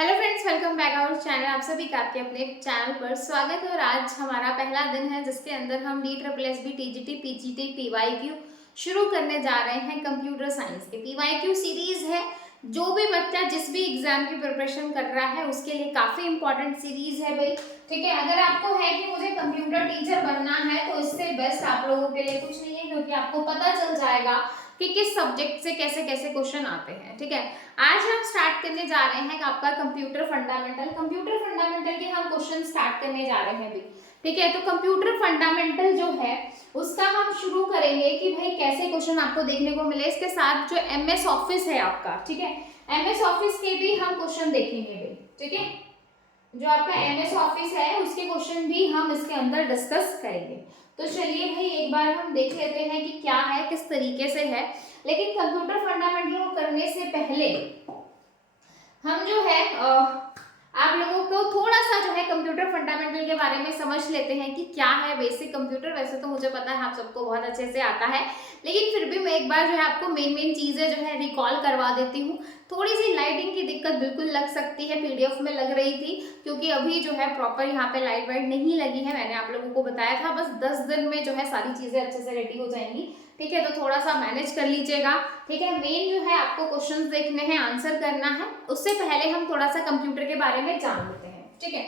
Hello friends, welcome back our channel. आप सभी का आपके अपने चैनल पर स्वागत है। और आज हमारा पहला दिन है जिसके अंदर हम DSSB TGT PGT PYQ शुरू करने जा रहे हैं। कंप्यूटर साइंस के PYQ सीरीज है। जो भी बच्चा जिस भी एग्जाम की प्रिपरेशन कर रहा है उसके लिए काफी इंपॉर्टेंट सीरीज है भाई। ठीक है, अगर आपको है कि मुझे कंप्यूटर टीचर बनना है तो इससे बेस्ट आप लोगों के लिए कुछ नहीं है, क्योंकि आपको पता चल जाएगा कि किस सब्जेक्ट से कैसे कैसे क्वेश्चन आते हैं। ठीक है, आज हम स्टार्ट करने जा रहे हैं आपका कंप्यूटर फंडामेंटल के हम क्वेश्चन स्टार्ट करने जा रहे हैं अभी। ठीक है, तो कंप्यूटर फंडामेंटल जो है उसका हम शुरू करेंगे कि भाई कैसे क्वेश्चन आपको देखने को मिले। इसके साथ जो MS ऑफिस है आपका, ठीक है, MS ऑफिस के भी हम क्वेश्चन देखेंगे भाई। ठीक है, जो आपका MS ऑफिस है उसके क्वेश्चन भी हम इसके अंदर डिस्कस करेंगे। तो चलिए भाई एक बार हम देख लेते हैं कि क्या है, किस तरीके से है। लेकिन कंप्यूटर फंडामेंटल को करने से पहले हम जो है आप लोगों को थोड़ा सा जो है कंप्यूटर फंडामेंटल के बारे में समझ लेते हैं कि क्या है बेसिक कंप्यूटर। वैसे तो मुझे पता है आप सबको बहुत अच्छे से आता है, लेकिन फिर भी मैं एक बार जो है आपको मेन चीजें जो है रिकॉल करवा देती हूँ। थोड़ी सी लाइटिंग की दिक्कत बिल्कुल लग सकती है, PDF में लग रही थी, क्योंकि अभी जो है प्रॉपर यहाँ पे लाइट वाइट नहीं लगी है। मैंने आप लोगों को बताया था बस 10 दिन में जो है सारी चीजें अच्छे से रेडी हो जाएंगी। ठीक है, तो थोड़ा सा मैनेज कर लीजिएगा। ठीक है, मेन जो है आपको क्वेश्चंस देखने हैं, आंसर करना है। उससे पहले हम थोड़ा सा कंप्यूटर के बारे में जान लेते हैं। ठीक है,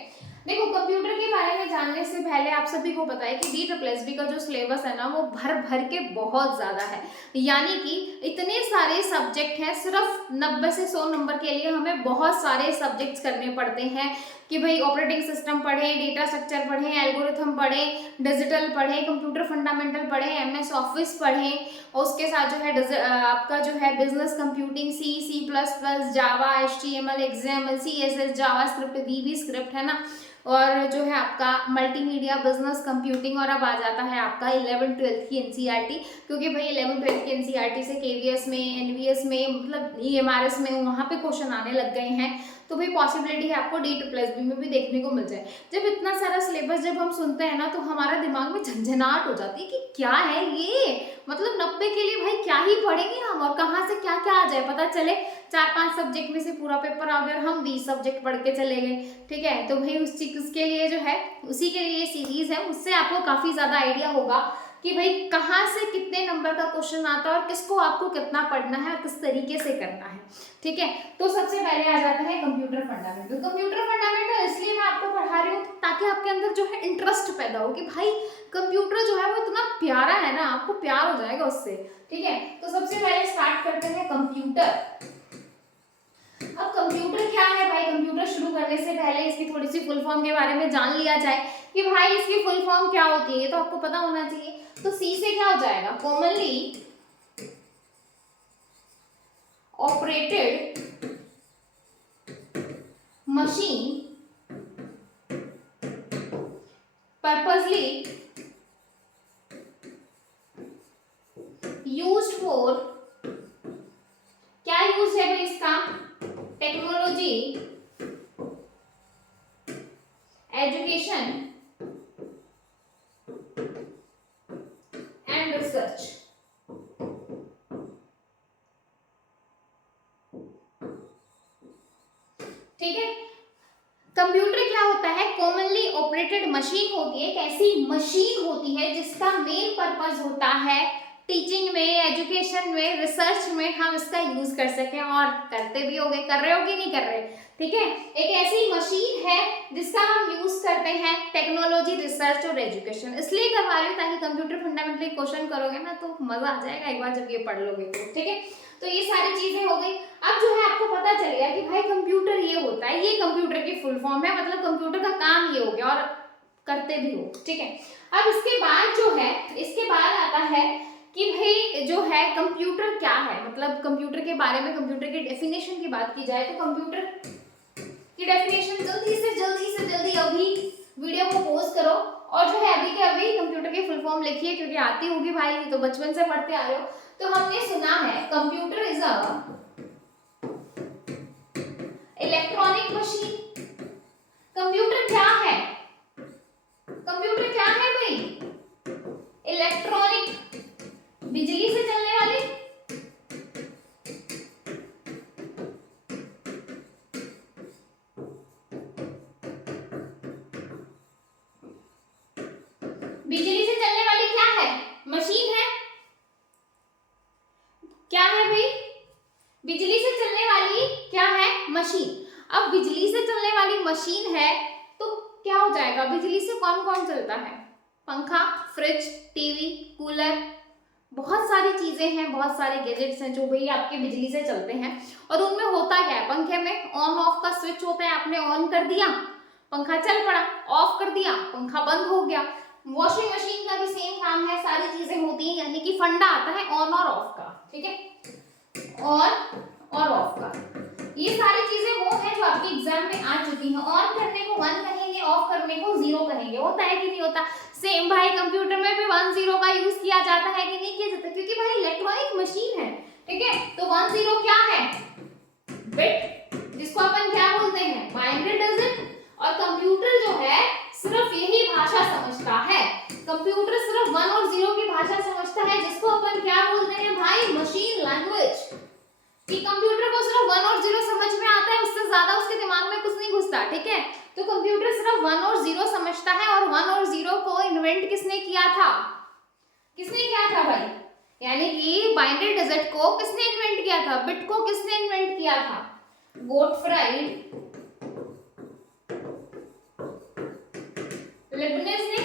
देखो कंप्यूटर के बारे में जानने से पहले आप सभी को पता है कि DSSB का जो सिलेबस है ना वो भर भर के बहुत ज्यादा है। यानी कि इतने सारे सब्जेक्ट हैं, सिर्फ 90 से 100 नंबर के लिए हमें बहुत सारे सब्जेक्ट्स करने पड़ते हैं कि भाई ऑपरेटिंग सिस्टम पढ़े, डेटा स्ट्रक्चर पढ़े, एल्गोरिथम पढ़े, डिजिटल पढ़े, कंप्यूटर फंडामेंटल पढ़े, MS ऑफिस पढ़े, और उसके साथ जो है आपका जो है बिजनेस कंप्यूटिंग, C++, जावा, HTML, XML, CSS, JavaScript, VB script है ना, और जो है आपका मल्टीमीडिया, बिजनेस कंप्यूटिंग। और अब आ जाता है आपका 11th-12th की NCERT, क्योंकि भाई 11th-12th की NCERT से KVS में, NVS में, मतलब EMRS में वहाँ पे क्वेश्चन आने लग गए हैं। तो भाई पॉसिबिलिटी है आपको DSSB में भी देखने को मिल जाए। जब इतना सारा सिलेबस जब हम सुनते हैं ना तो हमारा दिमाग में झंझनाहट हो जाती है कि क्या है ये, मतलब 90 के लिए भाई क्या ही पढ़ेंगे हम, और कहाँ से क्या क्या आ जाए पता चले। 4-5 सब्जेक्ट में से पूरा पेपर आ गया और हम 20 सब्जेक्ट पढ़ के चले गए। ठीक है, तो भाई उस चीज के लिए जो है उसी के लिए ये सीरीज है, उससे आपको काफी ज्यादा आइडिया होगा कि भाई कहाँ से कितने नंबर का क्वेश्चन आता है और किसको आपको कितना पढ़ना है और किस तरीके से करना है। ठीक है, तो सबसे पहले आ जाता है कंप्यूटर फंडामेंटल। कंप्यूटर फंडामेंटल इसलिए मैं आपको पढ़ा रही हूँ ताकि आपके अंदर जो है इंटरेस्ट पैदा हो कि भाई कंप्यूटर जो है वो इतना प्यारा है ना, आपको प्यार हो जाएगा उससे। ठीक है, तो सबसे पहले स्टार्ट करते हैं कंप्यूटर। अब कंप्यूटर क्या है भाई, कंप्यूटर शुरू करने से पहले इसकी थोड़ी सी फुल फॉर्म के बारे में जान लिया जाए कि भाई इसकी फुल फॉर्म क्या होती है, ये तो आपको पता होना चाहिए। तो C से क्या हो जाएगा, commonly operated machine purposely used for, क्या यूज है भाई इसका, टेक्नोलॉजी, एजुकेशन एंड रिसर्च। ठीक है, कंप्यूटर क्या होता है, कॉमनली ऑपरेटेड मशीन होती है। एक ऐसी मशीन होती है जिसका मेन पर्पस होता है टीचिंग में, एजुकेशन में, रिसर्च में हम इसका यूज कर सकें, और करते भी होंगे, कर रहे हो कि नहीं कर रहे। ठीक है, एक ऐसी मशीन है जिसका हम यूज करते हैं टेक्नोलॉजी, रिसर्च और एजुकेशन। इसलिए करवा रही हूँ ताकि कंप्यूटर फंडामेंटल क्वेश्चन करोगे ना तो मजा आ जाएगा एक बार जब ये पढ़ लोगे तो। ठीक है, तो ये सारी चीजें हो गई। अब जो है आपको पता चलेगा कि भाई कंप्यूटर ये होता है, ये कंप्यूटर की फुल फॉर्म है, मतलब कंप्यूटर का काम ये हो गया और करते भी हो। ठीक है, अब इसके बाद जो है, इसके बाद आता है कि भाई जो है कंप्यूटर क्या है, मतलब कंप्यूटर के बारे में, कंप्यूटर की डेफिनेशन की बात की जाए तो कंप्यूटर की डेफिनेशन जल्दी अभी वीडियो को पॉज करो और जो है अभी के अभी कंप्यूटर की फुल फॉर्म लिखिए, क्योंकि आती होगी भाई, तो बचपन से पढ़ते आ रहे हो। तो हमने सुना है computer is a electronic machine. Computer क्या है, कंप्यूटर क्या है भाई, इलेक्ट्रॉनिक, बिजली से चलने वाले, बिजली से चलने वाली क्या है? मशीन है। क्या है भाई? बिजली से चलने वाली क्या है? मशीन। अब बिजली से चलने वाली मशीन है तो क्या हो जाएगा? बिजली से कौन कौन चलता है? पंखा, फ्रिज, टीवी, कूलर, बहुत सारी चीजें हैं, बहुत सारे गैजेट्स हैं जो भाई आपके बिजली से चलते हैं। और उनमें होता क्या है? पंखे में ऑन ऑफ का स्विच होता है, आपने ऑन कर दिया पंखा चल पड़ा, ऑफ कर दिया पंखा बंद हो गया। वॉशिंग मशीन का भी सेम काम है, सारी चीजें होती हैं, यानी कि फंडा आता है ऑन और ऑफ का, ठीक है, ऑन और ऑफ का। ये सारी चीजें वो हैं जो आपके एग्जाम में आ चुकी हैं। ऑन करने को 1 कहेंगे, ऑफ करने को 0 कहेंगे। होता है कि नहीं होता? सेम भाई कंप्यूटर में भी 1 0 का यूज किया जाता है कि नहीं किया जाता? क्योंकि भाई इलेक्ट्रॉनिक मशीन है, ठीक है। तो 1 0 क्या है? बिट, जिसको अपन क्या बोलते हैं? Binary digit. और कंप्यूटर जो है सिर्फ यही भाषा समझता है। कंप्यूटर सिर्फ 1 और 0 की भाषा समझता है, जिसको अपन क्या बोलते हैं भाई? Machine language. कि कंप्यूटर को सिर्फ 1 और 0 समझ में आता है, उससे ज्यादा उसके दिमाग में कुछ नहीं घुसता, ठीक है। तो कंप्यूटर सिर्फ 1 और 0 समझता है। और 1 और 0 को इन्वेंट किसने किया था? किसने किया था भाई? यानी कि बाइनरी डिजिट को किसने इन्वेंट किया था? बिट को किसने इन्वेंट किया था? गोटफ्राइड लीबनिज ने,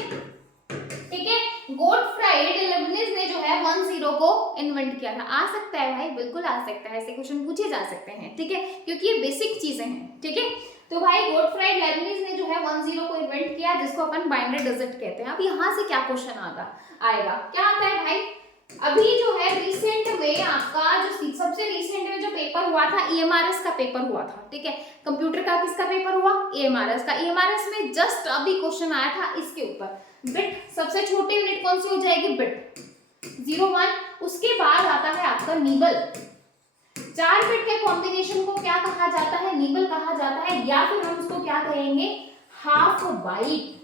ठीक है। गोटफ्राइड लीबनिज ने जो है 1 0 को इन्वेंट किया था। आ सकता है भाई, बिल्कुल आ सकता है, ऐसे क्वेश्चन पूछे जा सकते हैं, ठीक है, क्योंकि ये बेसिक चीजें हैं, ठीक है। तो भाई गोटफ्राइड लीबनिज ने जो है 1 0 को इन्वेंट किया, जिसको अपन बाइनरी डिजिट कहते हैं। अब यहाँ से क्या क्वेश्चन आएगा? क्या आता है भाई? अभी जो है रिसेंट में आपका जो सबसे रिसेंट में जो पेपर हुआ था, EMRS का पेपर हुआ था, ठीक है। कंप्यूटर का किसका पेपर हुआ? EMRS का। EMRS में जस्ट अभी क्वेश्चन आया था इसके ऊपर। बिट, सबसे छोटी यूनिट कौन सी हो जाएगी? बिट 0 1। उसके बाद आता है आपका नीबल। 4 बिट के कॉम्बिनेशन को क्या कहा जाता है? नीबल कहा जाता है, या फिर हम उसको क्या कहेंगे? Half byte.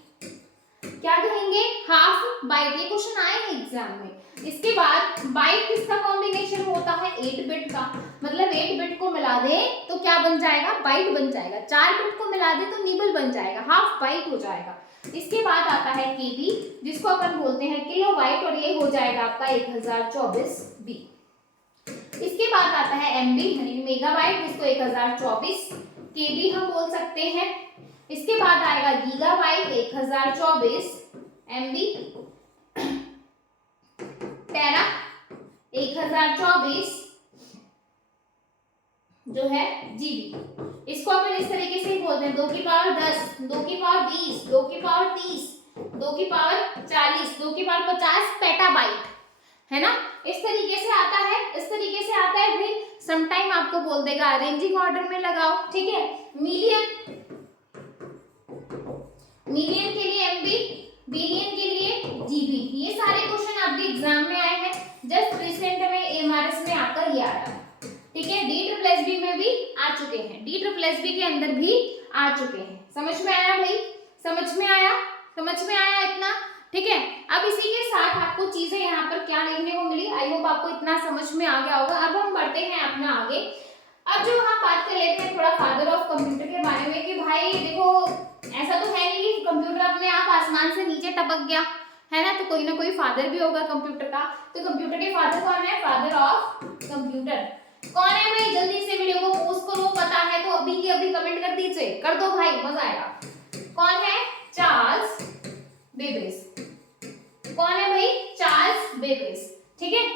क्या कहेंगे? Half bite. ये क्वेश्चन आए हैं एग्जाम में। इसके बाद बाइट किसका कॉम्बिनेशन होता है? 8 बिट का। मतलब 8 बिट को मिला दे तो क्या बन जाएगा? बाइट बन जाएगा। 4 बिट को मिला दे तो नीबल बन जाएगा, हाफ बाइट हो जाएगा। इसके बाद आता है केबी, जिसको अपन बोलते हैं किलो बाइट, और ये हो जाएगा आपका 1024 बी। इसके बाद आता है एमबी यानी मेगाबाइट, जिसको 1024 केबी हम बोल सकते हैं। इसके बाद आएगा गीगाबाइट 1024 एमबी, टेरा 1024 जो है जीबी। इसको अपन इस तरीके से बोलते हैं 2 की पावर 10, 2 की पावर 20, 2 की पावर 30, 2 की पावर 40, 2 की पावर 50 पेटाबाइट, है ना। इस तरीके से आता है, इस तरीके से आता है भाई। समटाइम आपको बोल देगा अरेंजिंग ऑर्डर में लगाओ, ठीक है। मिलियन, मिलियन के लिए एमबी, बिलियन के लिए जीबी। ये सारे क्वेश्चन आपके एग्जाम में आए हैं। जस्ट रिसेंट में एमआरएस में आपका ये आया है, ठीक है। DSSB में भी आ चुके हैं, DSSB के अंदर भी आ चुके हैं। समझ में आया भाई? समझ में आया? समझ में आया इतना? ठीक है। अब इसी के साथ आपको चीजें यहाँ पर क्या देखने को मिली, आई होप आपको इतना समझ में आ गया होगा। अब हम बढ़ते हैं अपना आगे। अब जो हम बात कर लेते हैं थोड़ा फादर ऑफ कंप्यूटर के बारे में, कि भाई देखो ऐसा तो है नहीं कि कंप्यूटर अपने आप आसमान से नीचे टपक गया, है ना। तो कोई ना कोई फादर भी होगा कंप्यूटर का। तो कंप्यूटर के फादर कौन है? फादर ऑफ कंप्यूटर कौन है भाई? जल्दी से वीडियो को पोस्ट करो, पता है तो अभी की अभी कमेंट कर दीजिए, कर दो भाई, मजा आएगा। कौन है? Charles Babbage. कौन है भाई? चार्ल्स बेबेज, ठीक है।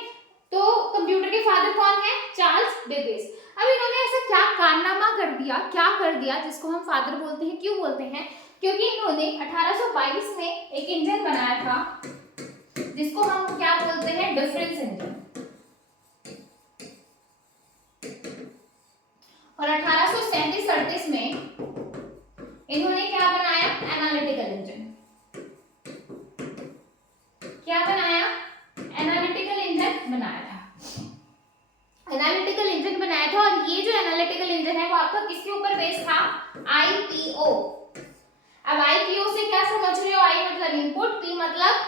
तो कंप्यूटर के फादर कौन है? Charles Babbage. अब इन्होंने ऐसा क्या कारनामा कर दिया, क्या कर दिया जिसको हम फादर बोलते हैं? क्यों बोलते हैं? क्योंकि इन्होंने 1822 में एक इंजन बनाया था, जिसको हम क्या बोलते हैं? Difference engine. और 1837-38 में इन्होंने क्या बनाया? Analytical engine. क्या बनाया? एनालिटिकल इंजन बनाया था। एनालिटिकल इंजन बनाया था, और ये जो एनालिटिकल इंजन है वो आपका किसके ऊपर बेस्ड था? IPO। अब IPO से क्या समझ रहे हो? I मतलब इनपुट, P मतलब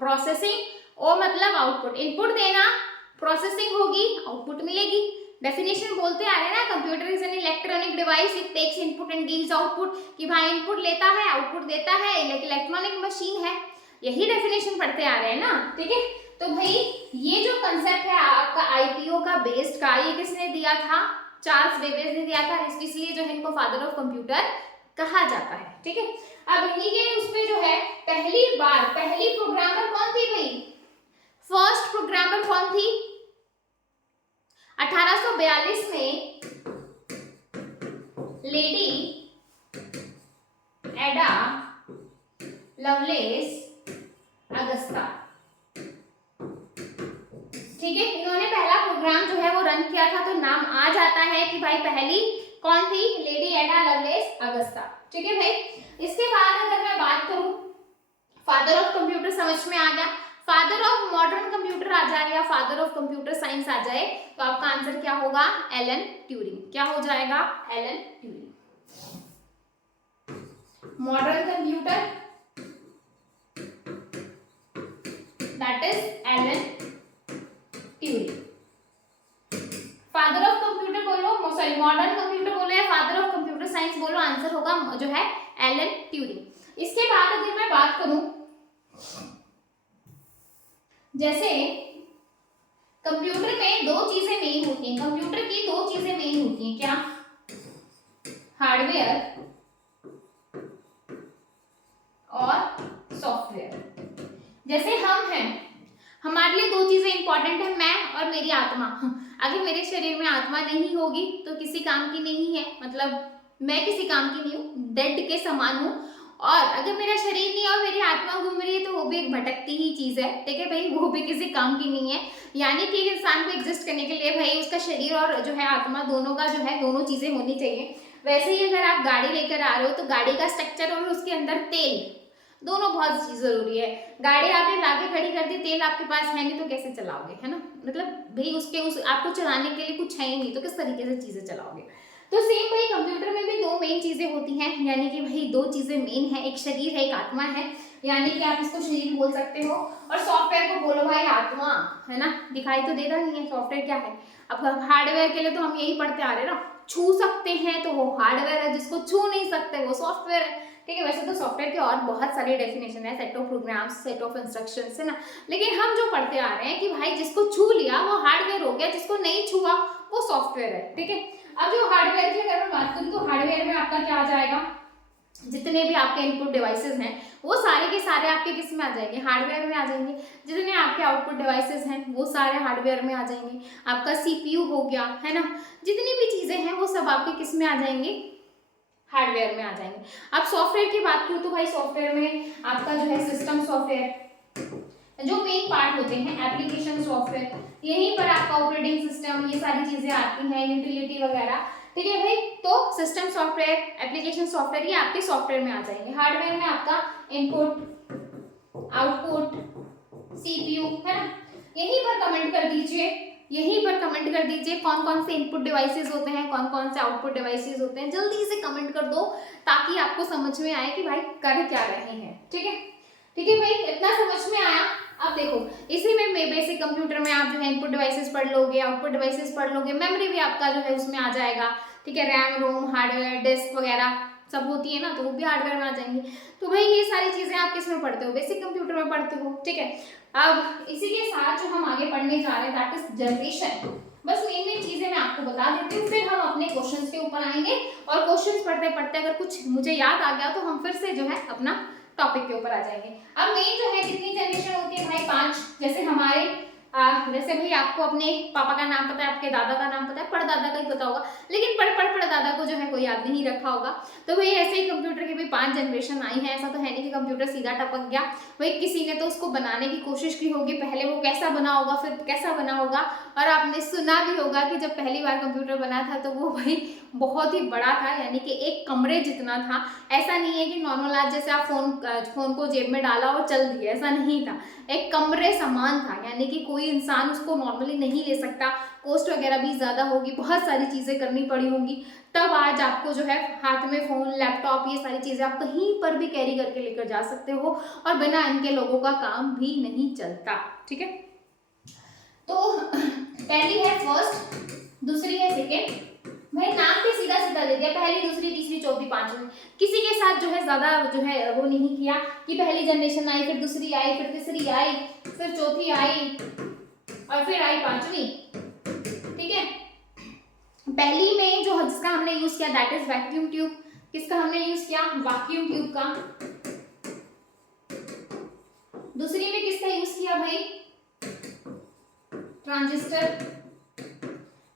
प्रोसेसिंग, O मतलब आउटपुट। इनपुट देना, प्रोसेसिंग होगी, आउटपुट मिलेगी। डेफिनेशन बोलते आ रहे हैं ना, computer is an electronic device, it takes input and gives output, कि भाई इनपुट लेता है, आउटपुट देता है, इलेक्ट्रॉनिक मशीन है। यही डेफिनेशन पढ़ते आ रहे हैं ना, ठीक है। तो भाई ये जो कंसेप्ट है आपका आईपीओ का बेस्ड का, ये किसने दिया था? चार्ल्स बेबेज ने दिया था, इसलिए जो है इनको फादर ऑफ कंप्यूटर कहा जाता है, ठीक है। अब इन्हीं के उसमें जो है पहली प्रोग्रामर कौन थी भाई? फर्स्ट प्रोग्रामर कौन थी? 1842 में लेडी एडा लवलेस अगस्ता, ठीक है। इन्होंने पहला प्रोग्राम जो है वो रन किया था, तो नाम आ जाता है कि भाई पहली कौन थी? लेडी एडा लवलेस अगस्ता, ठीक है भाई। इसके बाद अगर मैं बात करूं, फादर ऑफ कंप्यूटर समझ में आ गया। फादर ऑफ मॉडर्न कंप्यूटर आ जाए या फादर ऑफ कंप्यूटर साइंस आ जाए तो आपका आंसर क्या होगा? Alan Turing. क्या हो जाएगा? Alan Turing. Modern computer that is Alan Turing. Father of computer बोलो, सॉरी मॉडर्न कंप्यूटर बोलो या फादर ऑफ कंप्यूटर साइंस बोलो, आंसर होगा जो है एलन ट्यूरिंग। इसके बाद अगर मैं बात करूं, जैसे कंप्यूटर में दो चीजें मेन होती हैं, कंप्यूटर की दो चीजें मेन होती हैं, क्या? हार्डवेयर और सॉफ्टवेयर। जैसे हम हैं, हमारे लिए दो चीजें इंपॉर्टेंट है, मैं और मेरी आत्मा। अगर मेरे शरीर में आत्मा नहीं होगी तो किसी काम की नहीं है, मतलब मैं किसी काम की नहीं हूँ, डेड के समान हूँ। और अगर मेरा शरीर नहीं है और मेरी आत्मा घूम रही है तो वो भी एक भटकती ही चीज है, ठीक है भाई, वो भी किसी काम की नहीं है। यानी कि इंसान को एग्जिस्ट करने के लिए भाई उसका शरीर और जो है आत्मा दोनों का जो है दोनों चीजें होनी चाहिए। वैसे ही अगर आप गाड़ी लेकर आ रहे हो तो गाड़ी का स्ट्रक्चर और उसके अंदर तेल दोनों बहुत चीज जरूरी है। गाड़ी आपने लाके खड़ी कर दी, तेल आपके पास है नहीं तो कैसे चलाओगे, है ना? मतलब भाई उस आपको चलाने के लिए कुछ है ही नहीं तो किस तरीके से चीजें चलाओगे। तो सेम भाई कंप्यूटर में भी दो मेन चीजें होती हैं, यानी कि भाई दो चीजें मेन है, एक शरीर है एक आत्मा है, यानी कि आप इसको शरीर बोल सकते हो। और सॉफ्टवेयर को बोलो भाई आत्मा, है ना? दिखाई तो देता नहीं है, सॉफ्टवेयर क्या है? अब हार्डवेयर के लिए तो हम यही पढ़ते आ रहे हैं ना, छू सकते हैं तो वो हार्डवेयर है, जिसको छू नहीं सकते वो सॉफ्टवेयर है, ठीक है। वैसे तो सॉफ्टवेयर के और बहुत सारे डेफिनेशन है, set of programs, set of instructions, है ना, लेकिन हम जो पढ़ते आ रहे हैं कि भाई जिसको छू लिया वो हार्डवेयर हो गया, जिसको नहीं छुआ वो सॉफ्टवेयर है, ठीक है। अब जो हार्डवेयर की अगर मैं बात करूँ तो हार्डवेयर में आपका क्या आ जाएगा? जितने भी आपके इनपुट डिवाइसेस हैं वो सारे के सारे आपके किस में आ जाएंगे? हार्डवेयर में आ जाएंगे। जितने आपके आउटपुट डिवाइसेस हैं वो सारे हार्डवेयर में आ जाएंगे। आपका सीपीयू हो गया, है ना, जितनी भी चीजें हैं वो सब आपके किस में आ जाएंगे? हार्डवेयर में आ जाएंगे। अब सॉफ्टवेयर की बात करूँ तो भाई सॉफ्टवेयर में आपका जो है सिस्टम सॉफ्टवेयर, जो मेन पार्ट होते हैं एप्लीकेशन सॉफ्टवेयर, यहीं पर आपका ऑपरेटिंग सिस्टम ये सारी चीजें आती हैं, यूटिलिटी वगैरह, ठीक है भाई। तो सिस्टम सॉफ्टवेयर, एप्लीकेशन सॉफ्टवेयर ये आपके सॉफ्टवेयर में आ जाएंगे। हार्डवेयर में आपका इनपुट, आउटपुट, सीपीयू, है ना। यहीं पर कमेंट कर दीजिए, यहीं पर कमेंट कर दीजिए कौन कौन से इनपुट डिवाइसेस होते हैं, कौन कौन से आउटपुट डिवाइसेस होते हैं, जल्दी से कमेंट कर दो ताकि आपको समझ में आए कि भाई कर क्या रहे हैं, ठीक है। ठीक है भाई, इतना समझ में आया। अब देखो इसी में बेसिक कंप्यूटर में आप जो है इनपुट डिवाइसेस पढ़ लोगे, आउटपुट डिवाइसेस पढ़ लोगे, मेमोरी भी आपका जो है उसमें आ जाएगा, ठीक है। रैम, रोम, हार्डवेयर, डिस्क वगैरह सब होती है ना, तो वो भी हार्डवेयर में आ जाएंगी। तो भाई ये सारी चीजें आप किस में पढ़ते हो? बेसिक कंप्यूटर में पढ़ते हो, ठीक है। अब इसी के साथ जो हम आगे पढ़ने जा रहे हैं दैट इज जनरेशन। बस मेन चीजें मैं आपको बता देती हूँ, फिर हम अपने क्वेश्चंस के ऊपर आएंगे और क्वेश्चंस पढ़ते पढ़ते अगर कुछ मुझे याद आ गया तो हम फिर से जो है अपना टॉपिक के ऊपर आ जाएंगे। अब मेन जो है कितनी जनरेशन होती है भाई? 5। जैसे हमारे जैसे भाई आपको अपने पापा का नाम पता है, आपके दादा का नाम पता है, परदादा का ही पता होगा, लेकिन परदादा को जो है कोई याद नहीं रखा होगा। तो भाई ऐसे ही कंप्यूटर की भी 5 जनरेशन आई है। ऐसा तो है नहीं कि कंप्यूटर सीधा टपक गया, भाई किसी ने तो उसको बनाने की कोशिश की होगी, पहले वो कैसा बना होगा फिर कैसा बना होगा। और आपने सुना भी होगा कि जब पहली बार कंप्यूटर बना था तो वो भाई बहुत ही बड़ा था, यानी कि एक कमरे जितना था। ऐसा नहीं है कि नॉर्मल आज जैसे आप फोन को जेब में डाला और चल दिया, ऐसा नहीं था, एक कमरे समान था, यानी कि कोई इंसान उसको नॉर्मली नहीं ले सकता। कॉस्ट वगैरह भी ज़्यादा होगी, बहुत सारी चीज़ें करनी पड़ी होंगी, तब आज आपको जो है हाथ में फ़ोन, लैपटॉप, ये सारी चीज़ें आप कहीं पर भी कैरी करके लेकर जा सकते हो और बिना इनके लोगों का काम भी नहीं चलता, ठीक है। तो पहली है फर्स्ट, दूसरी है सेकेंड। भाई नाम भी सीधा सीधा दे दिया, पहली, दूसरी, तीसरी, चौथी, पांचवी, किसी के साथ साथ जो है ज्यादा जो है वो नहीं किया कि पहली जनरेशन आई, फिर दूसरी आई, फिर तीसरी आई, फिर चौथी आई और फिर आई पांचवी। ठीक है, पहली में जो जिसका हमने यूज किया दैट इज वैक्यूम ट्यूब। किसका हमने यूज किया? वैक्यूम ट्यूब का। दूसरी में किसका यूज किया भाई? ट्रांजिस्टर।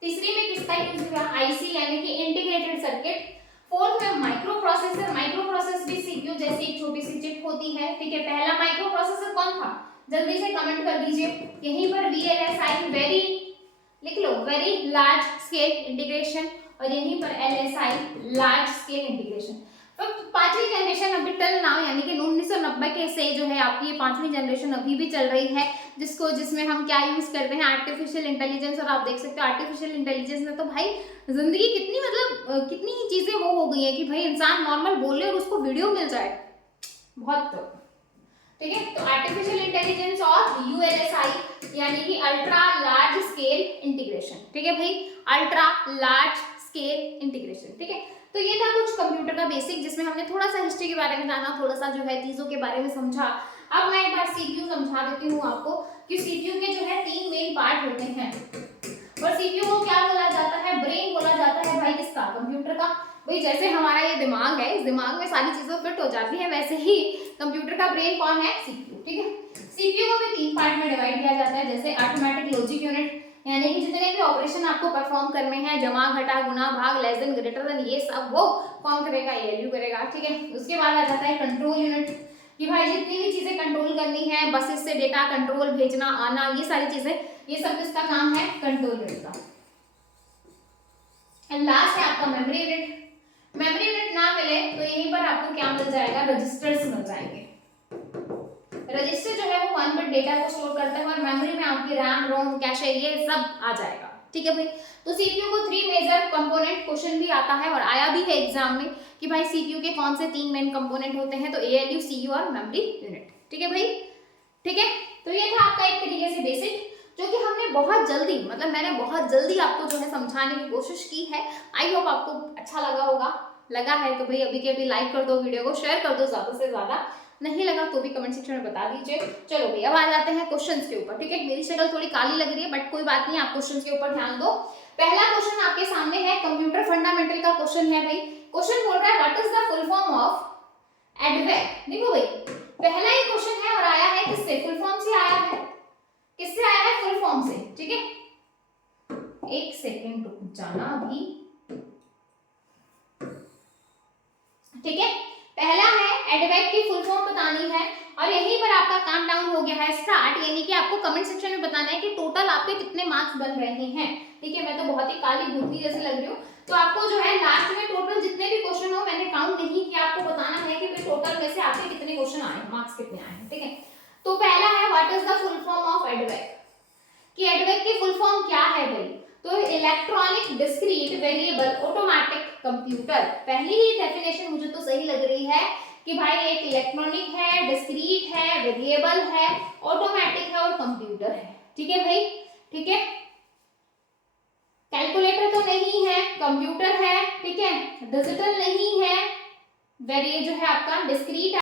तीसरी में किसका यूज हुआ? आईसी यानी कि इंटीग्रेटेड सर्किट। फोर्थ में माइक्रो प्रोसेसर। माइक्रो प्रोसेसर भी सीपीयू जैसी एक छोटी सी चिप होती है। ठीक है, पहला माइक्रो प्रोसेसर कौन था? जल्दी से कमेंट कर दीजिए। यहीं पर वीएलएसआई, वेरी लिख लो, वेरी लार्ज स्केल इंटीग्रेशन, और यहीं पर एलएसआई, लार्ज स्केल इंटीग्रेशन। तो पांचवी जनरेशन अभी टिल नाउ यानी कि 1990 के से जो है आपकी ये पांचवी जनरेशन अभी भी चल रही है, जिसमें हम क्या यूज करते हैं? Artificial intelligence. और आप देख सकते हो आर्टिफिशियल इंटेलिजेंस में तो भाई जिंदगी कितनी मतलब कितनी ही चीजें वो हो गई है कि भाई इंसान नॉर्मल बोले और उसको वीडियो मिल जाए, बहुत। ठीक है, तो आर्टिफिशियल इंटेलिजेंस और यूएलएसआई यानी कि अल्ट्रा लार्ज स्केल इंटीग्रेशन। ठीक है भाई, अल्ट्रा लार्ज स्केल इंटीग्रेशन। ठीक है, तो ये था कुछ कंप्यूटर का बेसिक, जिसमें हमने थोड़ा सा हिस्ट्री के बारे में जाना, थोड़ा सा जो है चीजों के बारे में समझा। अब मैं एक बार सीपीयू समझा देती हूँ आपको कि सीपीयू के जो है 3 मेन पार्ट होते हैं, और सीपीयू को क्या बोला जाता है? ब्रेन बोला जाता है भाई किसका? कंप्यूटर का। भाई जैसे हमारा ये दिमाग है, इस दिमाग में सारी चीजें फिट हो जाती है, वैसे ही कंप्यूटर का ब्रेन कौन है? सीपीयू। ठीक है, सीपीयू को भी 3 पार्ट में डिवाइड किया जाता है, जैसे ऑटोमेटिक लॉजिक यूनिट यानी कि जितने भी ऑपरेशन आपको परफॉर्म करने हैं, जमा, घटा, गुणा, भाग, लेस देन, ग्रेटर देन, ये सब वो कौन करेगा? एएलयू करेगा। ठीक है, उसके बाद आ जाता है कंट्रोल यूनिट कि भाई जितनी भी चीजें कंट्रोल करनी है, बसेस से डेटा कंट्रोल, भेजना, आना, ये सारी चीजें, ये सब किसका काम है? कंट्रोल यूनिट का। एंड लास्ट है आपका मेमोरी यूनिट। मेमोरी यूनिट ना मिले तो यहीं पर आपको क्या मिल जाएगा? रजिस्टर्स मिल जाएंगे। रजिस्टर जो है वो 1 बिट डेटा को स्टोर करते हैं, और मेमोरी में आपकी रैम, रोम, कैशे, ये सब आ जाएगा। ठीक है भाई, तो सीपीयू को 3 मेजर कंपोनेंट क्वेश्चन भी आता है और आया भी है एग्जाम में कि भाई सीपीयू के कौन से 3 मेन कंपोनेंट होते हैं? तो एएलयू, सीयू और मेमोरी यूनिट। ठीक है भाई, ठीक है, तो ये था आपका एक तरीके से बेसिक, जो कि हमने बहुत जल्दी, मतलब मैंने बहुत जल्दी आपको जो है समझाने की कोशिश की है। आई होप आपको अच्छा लगा होगा। लगा है तो भाई अभी के अभी लाइक कर दो, वीडियो को शेयर कर दो ज्यादा से ज्यादा। नहीं लगा तो भी कमेंट सेक्शन में बता दीजिए। चलो भाई, अब आ जाते हैं क्वेश्चंस के ऊपर। ठीक है, मेरी शक्ल थोड़ी काली लग रही है बट कोई बात नहीं, आप क्वेश्चंस के ऊपर ध्यान दो। पहला क्वेश्चन आपके सामने है, कंप्यूटर फंडामेंटल का क्वेश्चन है भाई। क्वेश्चन बोल रहा है what is the full form of EDVAC. देखो भाई, पहला ही क्वेश्चन है और आया है किससे? फुल फॉर्म से आया है। किससे आया है? फुल फॉर्म से। ठीक है, एक सेकेंड रुक जाना अभी। ठीक है, पहला है एडवेक की फुल फॉर्म बतानी है, और यहीं पर आपका काम डाउन हो गया है स्टार्ट, यानी कि आपको कमेंट सेक्शन में बताना है कि टोटल आपके कितने मार्क्स बन रहे हैं। ठीक है, मैं तो बहुत ही काली भूतनी जैसे लग रही हूँ, तो आपको जो है लास्ट में टोटल जितने भी क्वेश्चन हो, मैंने काउंट नहीं किया, आपको बताना है कि भाई टोटल में से आपके कितने क्वेश्चन आए, मार्क्स कितने आए हैं। ठीक है, तो पहला है what is the full form of EDVAC, कि एडवेक की फुल फॉर्म क्या है भाई? तो electronic discrete variable automatic computer. पहली ही डेफिनेशन मुझे तो सही लग रही है कि भाई एक इलेक्ट्रॉनिक है, डिस्क्रीट है, वेरिएबल है, ऑटोमेटिक है और कंप्यूटर है। ठीक है भाई, ठीक है, कैलकुलेटर तो नहीं है, कंप्यूटर है। ठीक है, डिजिटल नहीं है, वेरिएबल जो है आपका डिस्क्रीट